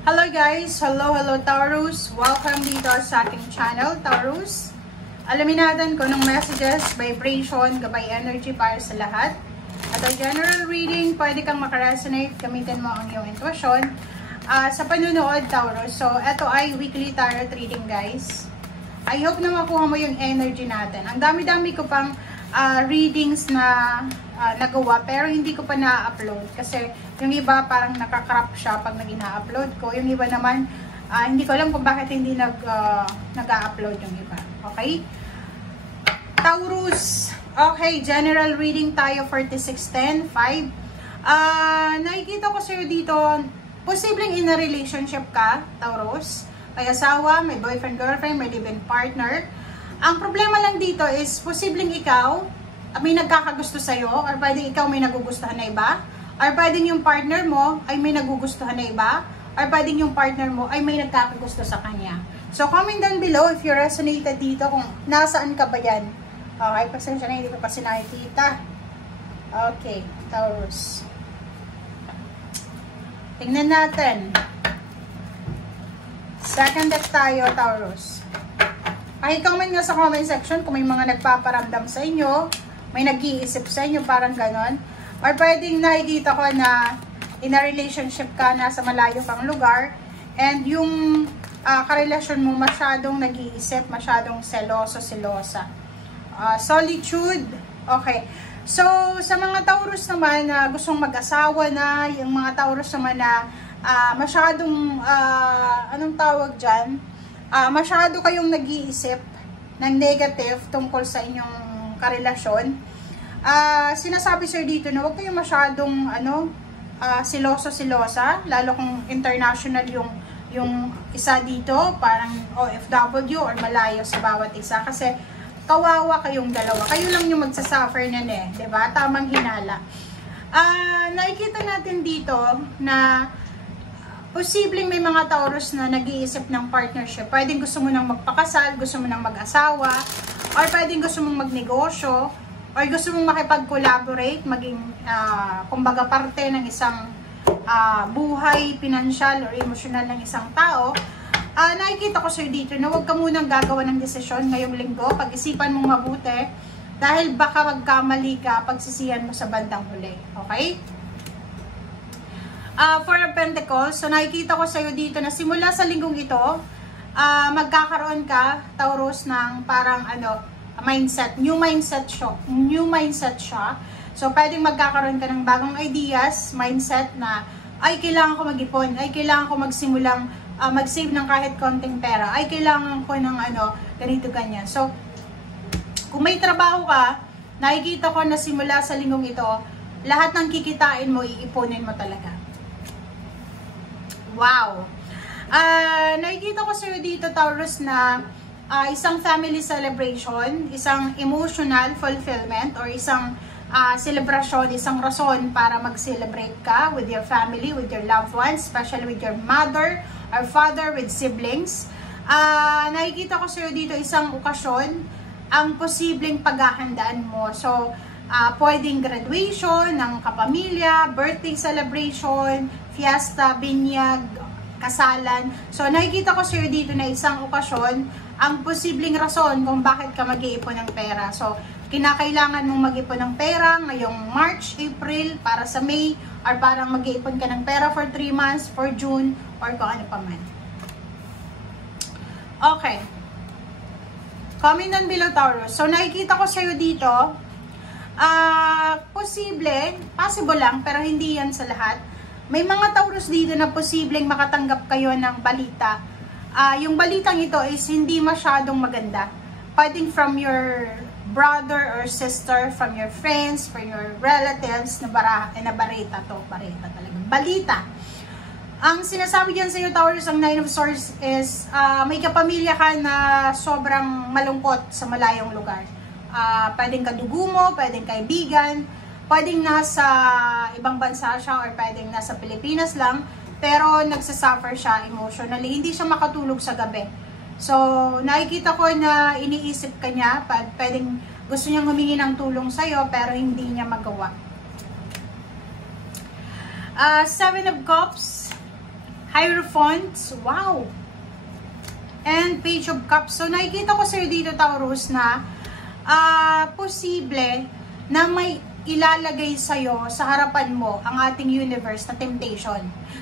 Hello guys! Hello Taurus! Welcome dito sa aking channel, Taurus. Alamin natin kung anong messages, vibration, gabay energy para sa lahat. At ang general reading, pwede kang makaresonate, gamitin mo ang iyong intuition sa panunood, Taurus. So, ito ay weekly tarot reading, guys. I hope na makuha mo yung energy natin. Ang dami-dami ko pang readings na nagawa, pero hindi ko pa na-upload kasi yung iba parang nakakrap siya pag nag-ina-upload ko. Yung iba naman, hindi ko alam kung bakit hindi nag-upload yung iba. Okay? Taurus. Okay, general reading tayo, 4610, 5. Nakikita ko sa'yo dito, posibleng in a relationship ka, Taurus. May asawa, may boyfriend, girlfriend, may live-in partner. Ang problema lang dito is, posibleng ikaw, may nagkakagusto sa'yo, or pwedeng ikaw may nagugustuhan na iba, or pwedeng yung partner mo ay may nagugustuhan na iba, or pwedeng yung partner mo ay may nagkakagusto sa kanya. So, comment down below if you resonated dito, kung nasaan ka ba yan. Okay, pasensya na, hindi ko kasi nakikita. Okay, Taurus. Tingnan natin. Second deck tayo, Taurus. Comment nga sa comment section kung may mga nagpaparamdam sa inyo, may nag-iisip sa inyo, parang ganon. Or pwedeng nakikita ko na in a relationship ka, nasa malayo kang lugar, and yung karelasyon mo masyadong nag-iisip, masyadong selosa. Solitude. Okay. So, sa mga Taurus naman na gustong mag-asawa na, yung mga Taurus naman na masyadong, anong tawag dyan? Masyado kayong nag-iisip ng negative tungkol sa inyong karelasyon. Sinasabi sir dito na huwag kayong masyadong silosa, lalo kung international yung isa dito, parang OFW or malayo sa bawat isa, kasi kawawa kayong dalawa. Kayo lang yung magsasuffer na diba? Tamang hinala. Nakikita natin dito na posibleng may mga Taurus na nag-iisip ng partnership. Pwedeng gusto mo nang magpakasal, gusto mo nang mag-asawa, or pwedeng gusto mong magnegosyo, or gusto mong makipag-collaborate, maging, kumbaga, parte ng isang buhay, pinansyal, or emosyonal ng isang tao. Nakikita ko sir dito na huwag ka munang gagawa ng desisyon ngayong linggo. Pag-isipan mong mabuti, dahil baka magkamali ka, pagsisihan mo sa bandang huli. Okay? For a Pentacles, so nakikita ko sa'yo dito na simula sa linggong ito, magkakaroon ka, Taurus, ng parang mindset, new mindset siya. So, pwedeng magkakaroon ka ng bagong ideas, mindset na, ay, kailangan ko mag-ipon, ay, kailangan ko magsimulang mag-save ng kahit konting pera, ay, kailangan ko ng ganito, ganyan. So, kung may trabaho ka, nakikita ko na simula sa linggong ito, lahat ng kikitain mo, iipunin mo talaga. Wow! Nakikita ko sa'yo dito, Taurus, na isang family celebration, isang emotional fulfillment, or isang celebration, isang rason para mag-celebrate ka with your family, with your loved ones, especially with your mother or father, with siblings. Nakikita ko sa'yo dito isang okasyon, ang posibleng paghahandaan mo. So, pwedeng graduation ng kapamilya, birthday celebration, fiesta, binyag, kasalan. So, nakikita ko sa'yo dito na isang okasyon, ang posibleng rason kung bakit ka mag-iipon ng pera. So, kinakailangan mong mag-ipon ng pera ngayong March, April, para sa May, or parang mag-iipon ka ng pera for 3 months, for June, or kung ano pa man. Okay. Comment down below, Taurus. So, nakikita ko sa'yo dito, possible lang, pero hindi yan sa lahat. May mga Taurus dito na posibleng makatanggap kayo ng balita. Yung balitang ito is hindi masyadong maganda. Pwedeng from your brother or sister, from your friends, from your relatives, na bareta to. Bareta talaga. Balita. Ang sinasabi dyan sa iyo, Taurus, ang Nine of Swords is may kapamilya ka na sobrang malungkot sa malayong lugar. Pwedeng kadugo mo, pwedeng kaibigan, pwedeng nasa ibang bansa siya, or pwedeng nasa Pilipinas lang, pero nagsasuffer siya emotionally. Hindi siya makatulog sa gabi. So, nakikita ko na iniisip ka niya, pwedeng gusto niyang humingi ng tulong sa'yo, pero hindi niya magawa. 7 of Cups, Hierophants, wow! And Page of Cups. So, nakikita ko sa'yo dito, Taurus, na posible na may ilalagay sa'yo sa harapan mo ang ating universe na temptation.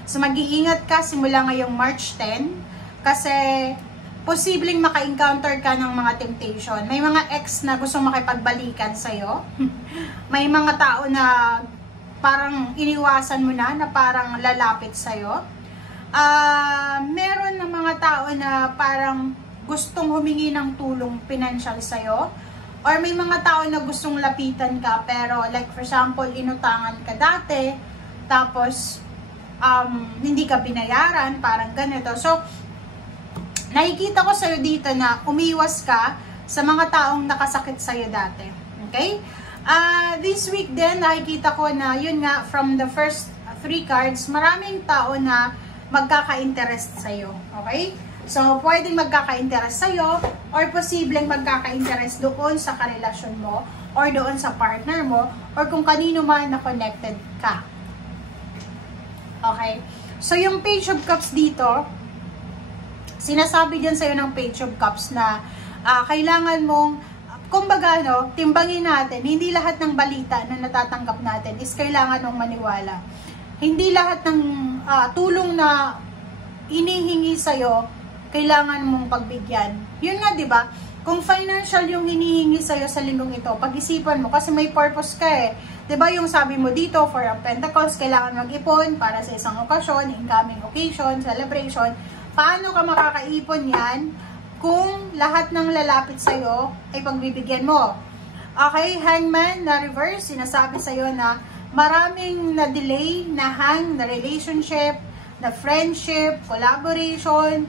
So, mag-iingat ka simula ngayong March 10 kasi posibleng maka-encounter ka ng mga temptation. May mga ex na gustong makipagbalikan sa'yo. May mga tao na parang iniwasan mo na parang lalapit sa'yo. Meron na mga tao na parang gustong humingi ng tulong financial sa'yo. Or may mga tao na gustong lapitan ka pero like for example, inutangan ka dati tapos hindi ka binayaran, parang ganito. So, nakikita ko sa'yo dito na umiwas ka sa mga taong nakasakit sa'yo dati. Okay? This week din, nakikita ko na yun nga, from the first 3 cards, maraming tao na magkaka-interest sa'yo. Okay? So, pwedeng magkaka-interest sa'yo or posibleng magkaka-interest doon sa karelasyon mo or doon sa partner mo or kung kanino man na connected ka. Okay? So, yung Page of Cups dito, sinasabi dyan sa'yo ng Page of Cups na kailangan mong, kumbaga, no, timbangin natin, hindi lahat ng balita na natatanggap natin is kailangan mong maniwala. Hindi lahat ng tulong na inihingi sa'yo, kailangan mong pagbigyan. Yun nga, di ba? Kung financial yung hinihingi sa'yo sa linggong ito, pag-isipan mo, kasi may purpose ka eh. Di ba yung sabi mo dito, for a Pentacles, kailangan mag-ipon para sa isang okasyon, incoming occasion, celebration. Paano ka makakaipon yan kung lahat ng lalapit sa'yo ay pagbibigyan mo? Okay, Hangman na reverse, sinasabi sa'yo na maraming na-delay, na-hang, na relationship, na friendship, collaboration,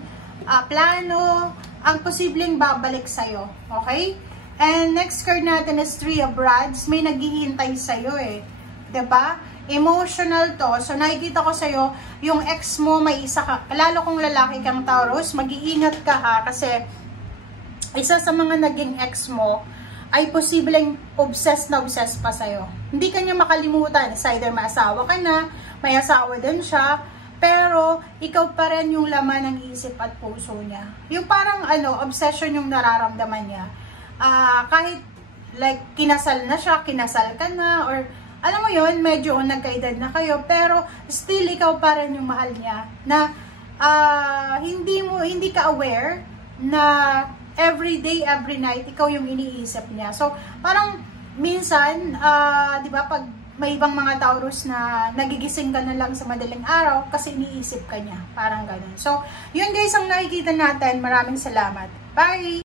plano, ang posibleng babalik sa'yo. Okay? And next card natin is 3 of Rods. May naghihintay sa'yo eh. Diba? Emotional to. So, nakikita ko sa'yo, yung ex mo, may isa ka. Lalo kung lalaki kang Taurus, mag-iingat ka ha. Kasi, isa sa mga naging ex mo, ay posibleng obsessed pa sa'yo. Hindi ka niya makalimutan. It's either may asawa ka na, may asawa din siya, pero ikaw pa rin yung laman ng isip at puso niya. Yung parang obsession yung nararamdaman niya. Kahit like kinasal na siya, kinasal ka na, or alam mo yun, medyo nagkaedad na kayo, pero still ikaw pa rin yung mahal niya. Na hindi ka aware na every day, every night, ikaw yung iniisip niya. So, parang minsan, di ba, pag may ibang mga Taurus na nagigising ka na lang sa madaling araw kasi iniisip ka niya. Parang ganun. So, yun guys ang nakikita natin. Maraming salamat. Bye!